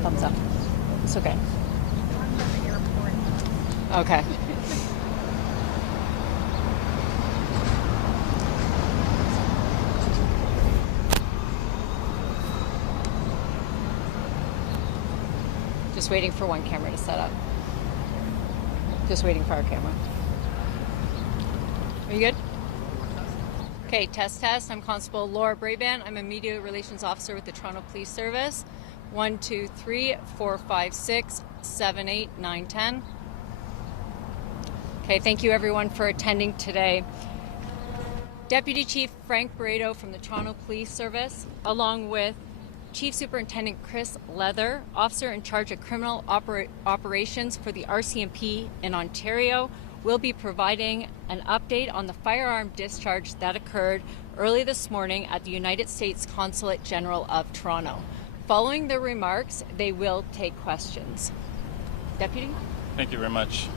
thumbs up. It's okay. Okay. Just waiting for one camera to set up. Just waiting for our camera. Are you good? Okay, test. I'm Constable Laura Brabant. I'm a Media Relations Officer with the Toronto Police Service. 1, 2, 3, 4, 5, 6, 7, 8, 9, 10. Okay, thank you everyone for attending today. Deputy Chief Frank Barreto from the Toronto Police Service, along with Chief Superintendent Chris Leather, Officer in charge of criminal operations for the RCMP in Ontario, will be providing an update on the firearm discharge that occurred early this morning at the United States Consulate General of Toronto. Following their remarks, they will take questions. Deputy? Thank you very much.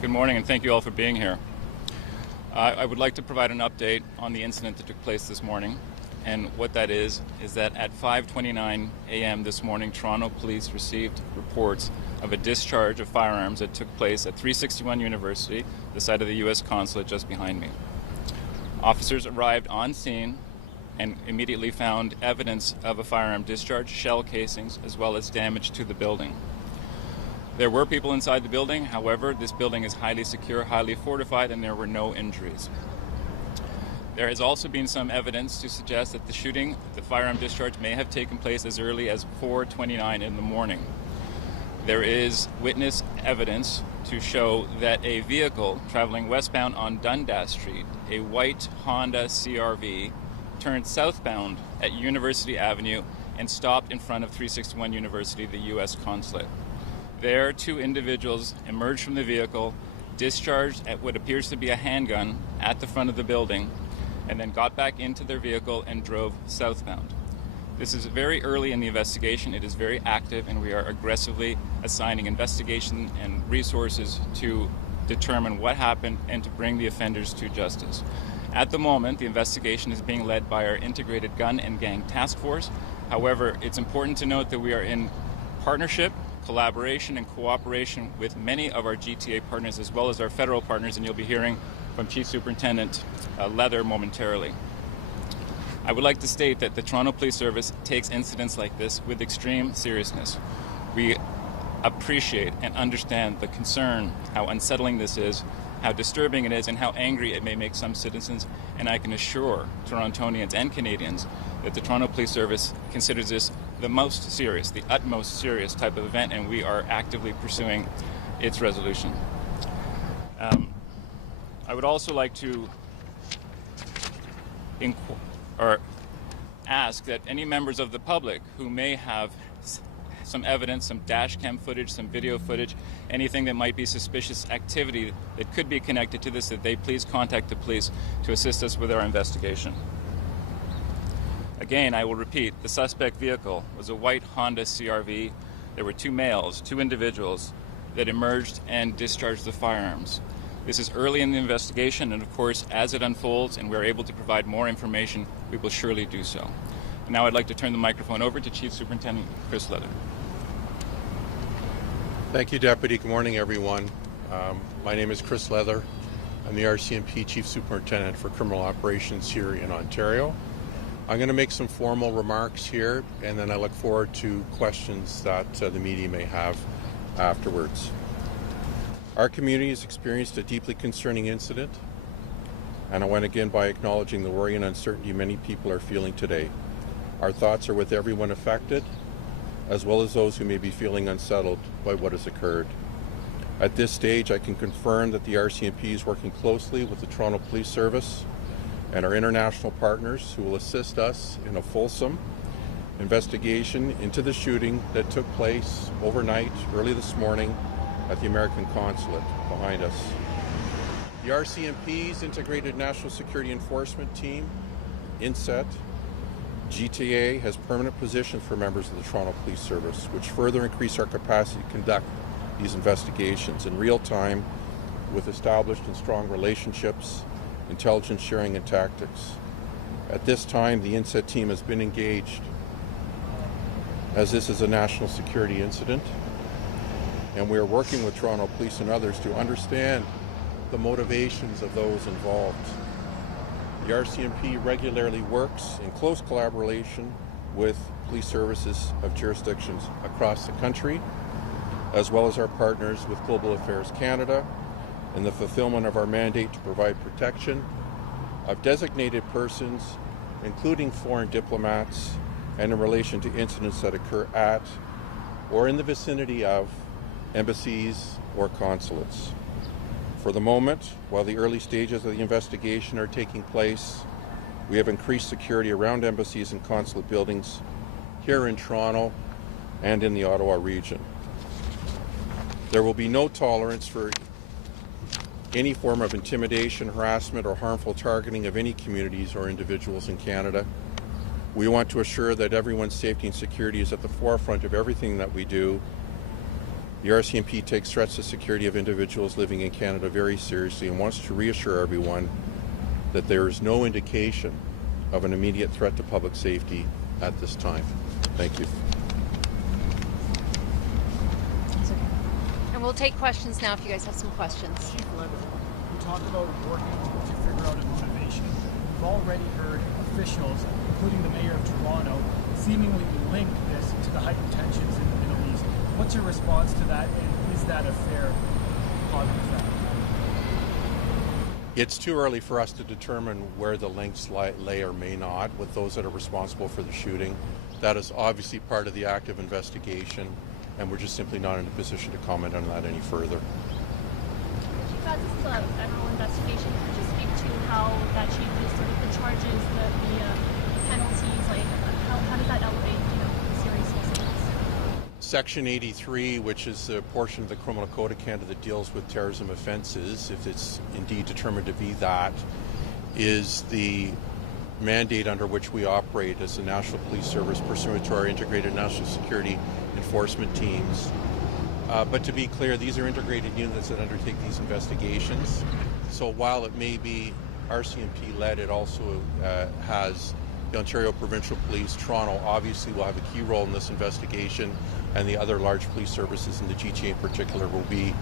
Good morning, and thank you all for being here. I would like to provide an update on the incident that took place this morning. And what that is that at 5:29 a.m. this morning, Toronto Police received reports of a discharge of firearms that took place at 361 University, the site of the U.S. Consulate just behind me. Officers arrived on scene and immediately found evidence of a firearm discharge, shell casings, as well as damage to the building. There were people inside the building. However, this building is highly secure, highly fortified, and there were no injuries. There has also been some evidence to suggest that the firearm discharge may have taken place as early as 4:29 in the morning. There is witness evidence to show that a vehicle traveling westbound on Dundas Street, a white Honda CR-V, turned southbound at University Avenue and stopped in front of 361 University, the U.S. Consulate. There, two individuals emerged from the vehicle, discharged at what appears to be a handgun at the front of the building, and then got back into their vehicle and drove southbound. This is very early in the investigation. It is very active, and we are aggressively assigning investigation and resources to determine what happened and to bring the offenders to justice. At the moment, the investigation is being led by our Integrated Gun and Gang Task Force. However, it's important to note that we are in partnership, collaboration, and cooperation with many of our GTA partners as well as our federal partners, and you'll be hearing from Chief Superintendent Leather momentarily. I would like to state that the Toronto Police Service takes incidents like this with extreme seriousness. We appreciate and understand the concern, how unsettling this is, how disturbing it is, and how angry it may make some citizens, and I can assure Torontonians and Canadians that the Toronto Police Service considers this the most serious, the utmost serious type of event, and we are actively pursuing its resolution. I would also like to ask that any members of the public who may have some evidence, some dash cam footage, some video footage, anything that might be suspicious activity that could be connected to this, that they please contact the police to assist us with our investigation. Again, I will repeat, the suspect vehicle was a white Honda CR-V. There were two males, two individuals that emerged and discharged the firearms. This is early in the investigation, and of course, as it unfolds and we're able to provide more information, we will surely do so. Now I'd like to turn the microphone over to Chief Superintendent Chris Leather. Thank you, Deputy. Good morning, everyone. My name is Chris Leather. I'm the RCMP Chief Superintendent for Criminal Operations here in Ontario. I'm going to make some formal remarks here, and then I look forward to questions that the media may have afterwards. Our community has experienced a deeply concerning incident, and I want to begin by acknowledging the worry and uncertainty many people are feeling today. Our thoughts are with everyone affected, as well as those who may be feeling unsettled by what has occurred. At this stage, I can confirm that the RCMP is working closely with the Toronto Police Service and our international partners who will assist us in a fulsome investigation into the shooting that took place overnight, early this morning, at the American Consulate behind us. The RCMP's Integrated National Security Enforcement Team, INSET, GTA, has permanent positions for members of the Toronto Police Service, which further increase our capacity to conduct these investigations in real time with established and strong relationships, intelligence sharing, and tactics. At this time, the INSET team has been engaged as this is a national security incident, and we are working with Toronto Police and others to understand the motivations of those involved. The RCMP regularly works in close collaboration with police services of jurisdictions across the country, as well as our partners with Global Affairs Canada, in the fulfillment of our mandate to provide protection of designated persons, including foreign diplomats, and in relation to incidents that occur at or in the vicinity of embassies or consulates. For the moment, while the early stages of the investigation are taking place, we have increased security around embassies and consulate buildings here in Toronto and in the Ottawa region. There will be no tolerance for any form of intimidation, harassment, or harmful targeting of any communities or individuals in Canada. We want to assure that everyone's safety and security is at the forefront of everything that we do. The RCMP takes threats to security of individuals living in Canada very seriously and wants to reassure everyone that there is no indication of an immediate threat to public safety at this time. Thank you. And we'll take questions now if you guys have some questions. Chief Leather, you talked about working to figure out a motivation. We've already heard officials, including the mayor of Toronto, seemingly link this to the heightened tensions in the Middle East. What's your response to that, and is that a fair positive fact? It's too early for us to determine where the links lay or may not with those that are responsible for the shooting. That is obviously part of the active investigation, and we're just simply not in a position to comment on that any further. This is a federal investigation. Could you speak to how that changes sort of the charges, the penalties, like how does that elevate, the seriousness of this? Section 83, which is a portion of the Criminal Code of Canada that deals with terrorism offences, if it's indeed determined to be that, is the mandate under which we operate as the National Police Service pursuant to our integrated national security enforcement teams. But to be clear, these are integrated units that undertake these investigations. So while it may be RCMP-led, it also has the Ontario Provincial Police. Toronto obviously will have a key role in this investigation, and the other large police services in the GTA in particular will be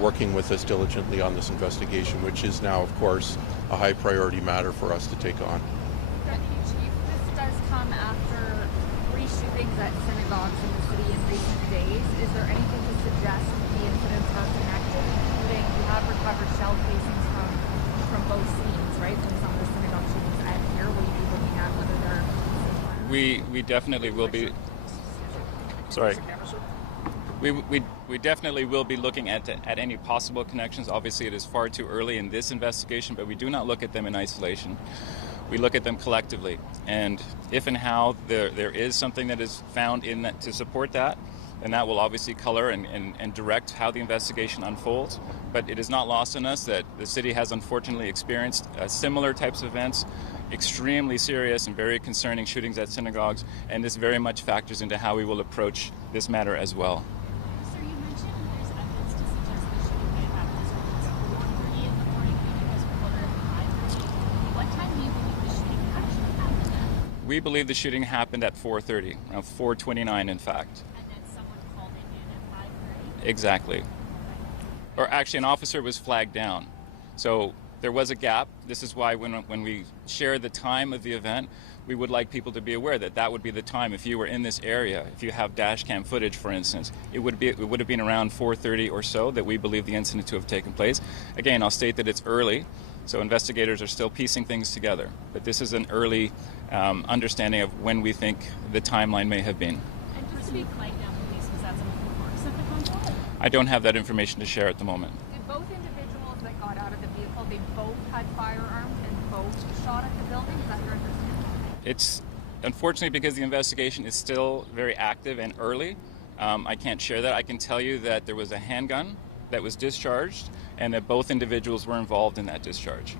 working with us diligently on this investigation, which is now, of course, a high priority matter for us to take on. Deputy Chief, this does come after 3 shootings at synagogues in the city in recent days. Is there anything to suggest the incidents are connected, including you have recovered shell casings from both scenes, right, from some of the synagogue shootings and here? Will you be looking at whether they're... We definitely will be... Sorry. We definitely will be looking at any possible connections. Obviously, it is far too early in this investigation, but we do not look at them in isolation. We look at them collectively. And if and how there is something that is found in that to support that, then that will obviously color and direct how the investigation unfolds. But it is not lost on us that the city has unfortunately experienced similar types of events, extremely serious and very concerning shootings at synagogues, and this very much factors into how we will approach this matter as well. Sir, you mentioned there's evidence to suggest the shooting may have happened around 4:30 in the morning, maybe it was reported at 5:30. What time do you believe the shooting actually happened at? We believe the shooting happened at 4:30, around 4:29 in fact. And then someone called it in at 5:30? Exactly. Or actually an officer was flagged down. So there was a gap. This is why when we share the time of the event, we would like people to be aware that that would be the time. If you were in this area, if you have dash cam footage, for instance, it would have been around 4:30 or so that we believe the incident to have taken place. Again, I'll state that it's early, so investigators are still piecing things together. But this is an early understanding of when we think the timeline may have been. And just to be flagged down police, was that someone who works at the consulate? I don't have that information to share at the moment. Did both individuals that got out of the vehicle, they both had firearms and both shot at the building? Is that your understanding? It's unfortunately because the investigation is still very active and early. I can't share that. I can tell you that there was a handgun that was discharged and that both individuals were involved in that discharge.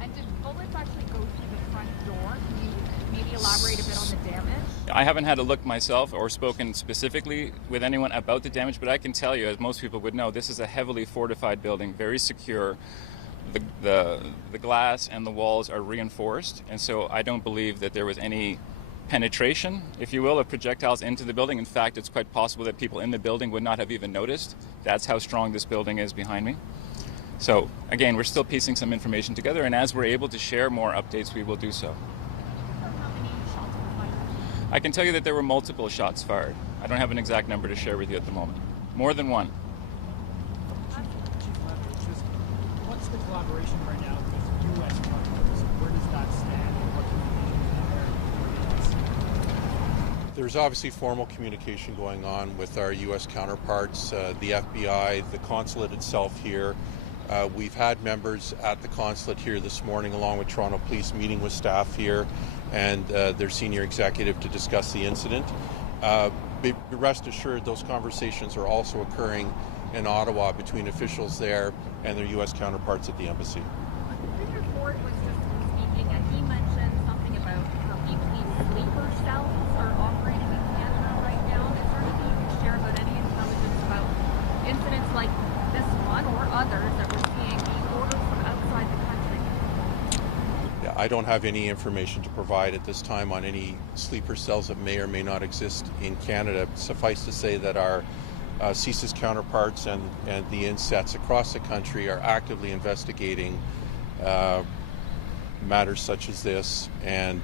And did bullets actually go through the front door? Can you maybe elaborate a bit on the damage? I haven't had a look myself or spoken specifically with anyone about the damage, but I can tell you, as most people would know, this is a heavily fortified building, very secure. The glass and the walls are reinforced, and so I don't believe that there was any penetration, if you will, of projectiles into the building. In fact, it's quite possible that people in the building would not have even noticed. That's how strong this building is behind me. So again, we're still piecing some information together, and as we're able to share more updates, we will do so. How many shots were fired? I can tell you that there were multiple shots fired. I don't have an exact number to share with you at the moment. More than one. Chief Leather, just what's the collaboration right now with U.S. partners? Where does that stand? What communication is there? There's obviously formal communication going on with our U.S. counterparts, the FBI, the consulate itself here. We've had members at the consulate here this morning, along with Toronto Police, meeting with staff here and their senior executive to discuss the incident. Be rest assured, those conversations are also occurring in Ottawa between officials there and their U.S. counterparts at the embassy. Peter Ford was just speaking, and he mentioned something about how he believes sleeper cells are operating in Canada right now. Is there anything you can share about any intelligence about incidents like this one or others that we're seeing being ordered from outside the country? Yeah, I don't have any information to provide at this time on any sleeper cells that may or may not exist in Canada. Suffice to say that our CSIS counterparts and the INSETs across the country are actively investigating matters such as this, and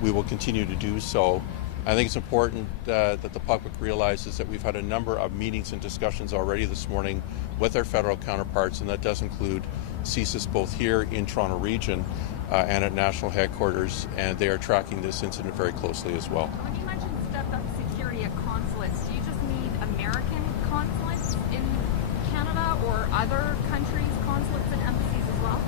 we will continue to do so. I think it's important that the public realizes that we've had a number of meetings and discussions already this morning with our federal counterparts, and that does include CSIS both here in Toronto region and at national headquarters, and they are tracking this incident very closely as well. When you mentioned stepped up security at consulates, do you just mean American consulates in Canada or other countries' consulates and embassies as well?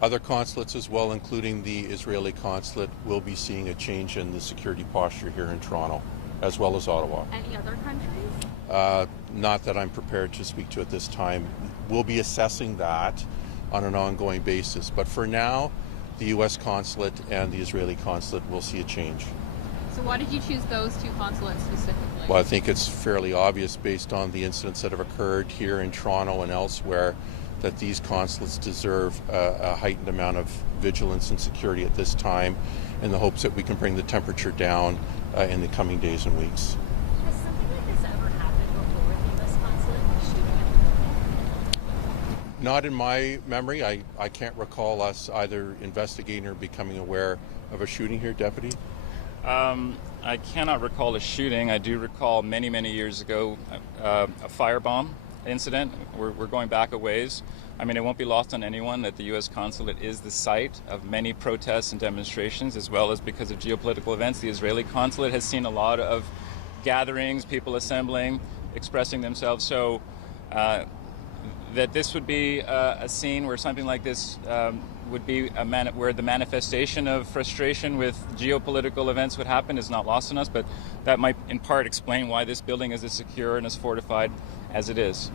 Other consulates as well, including the Israeli consulate, will be seeing a change in the security posture here in Toronto, as well as Ottawa. Any other countries? Not that I'm prepared to speak to at this time. We'll be assessing that on an ongoing basis. But for now, the U.S. consulate and the Israeli consulate will see a change. So why did you choose those two consulates specifically? Well, I think it's fairly obvious based on the incidents that have occurred here in Toronto and elsewhere that these consulates deserve a heightened amount of vigilance and security at this time, in the hopes that we can bring the temperature down in the coming days and weeks. Has something like this ever happened before with the U.S. consulate shooting at the building? Not in my memory. I can't recall us either investigating or becoming aware of a shooting here, Deputy. I cannot recall a shooting. I do recall many, many years ago a firebomb incident. We're going back a ways. I mean, it won't be lost on anyone that the U.S. consulate is the site of many protests and demonstrations, as well as because of geopolitical events. The Israeli consulate has seen a lot of gatherings, people assembling, expressing themselves. So that this would be a scene where something like this would be where the manifestation of frustration with geopolitical events would happen is not lost on us, but that might in part explain why this building is as secure and as fortified as it is. Do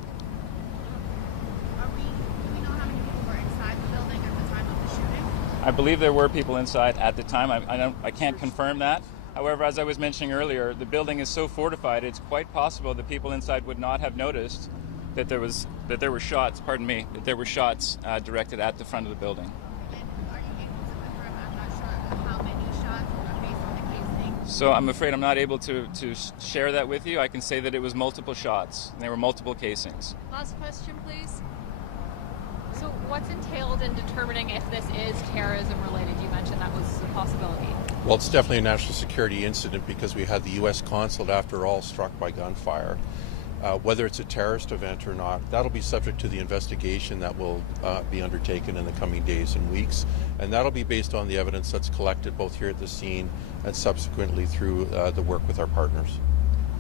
we know how many people were inside the building at the time of the shooting? I believe there were people inside at the time. I can't confirm that. However, as I was mentioning earlier, the building is so fortified, it's quite possible that people inside would not have noticed that there were shots. Pardon me, that there were shots directed at the front of the building. And are you able to confirm, I'm not sure how many shots based on the casing? So I'm afraid I'm not able to share that with you. I can say that it was multiple shots, and there were multiple casings. Last question, please. So what's entailed in determining if this is terrorism related? You mentioned that was a possibility. Well, it's definitely a national security incident because we had the U.S. consulate, after all, struck by gunfire. Whether it's a terrorist event or not, that'll be subject to the investigation that will be undertaken in the coming days and weeks. And that'll be based on the evidence that's collected both here at the scene and subsequently through the work with our partners.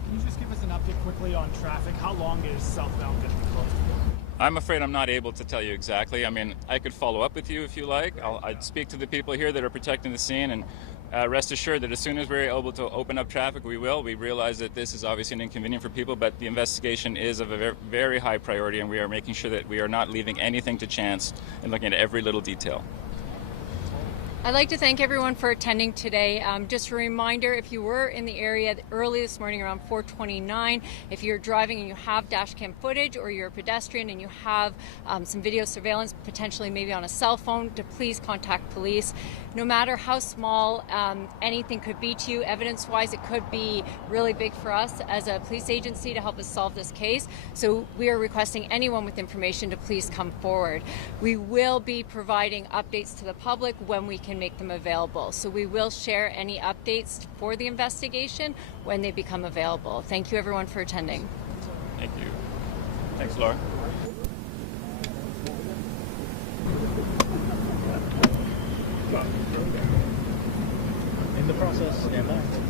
Can you just give us an update quickly on traffic? How long is southbound going to be closed? I'm afraid I'm not able to tell you exactly. I mean, I could follow up with you if you like. I'd speak to the people here that are protecting the scene, and rest assured that as soon as we're able to open up traffic, we will. We realize that this is obviously an inconvenience for people, but the investigation is of a very high priority, and we are making sure that we are not leaving anything to chance and looking at every little detail. I'd like to thank everyone for attending today. Just a reminder, if you were in the area early this morning around 4:29, if you're driving and you have dash cam footage, or you're a pedestrian and you have some video surveillance, potentially maybe on a cell phone, to please contact police. No matter how small anything could be to you, evidence-wise, it could be really big for us as a police agency to help us solve this case. So we are requesting anyone with information to please come forward. We will be providing updates to the public when we can make them available. So we will share any updates for the investigation when they become available. Thank you everyone for attending. Thank you. Thanks, Laura. In the process, stand by.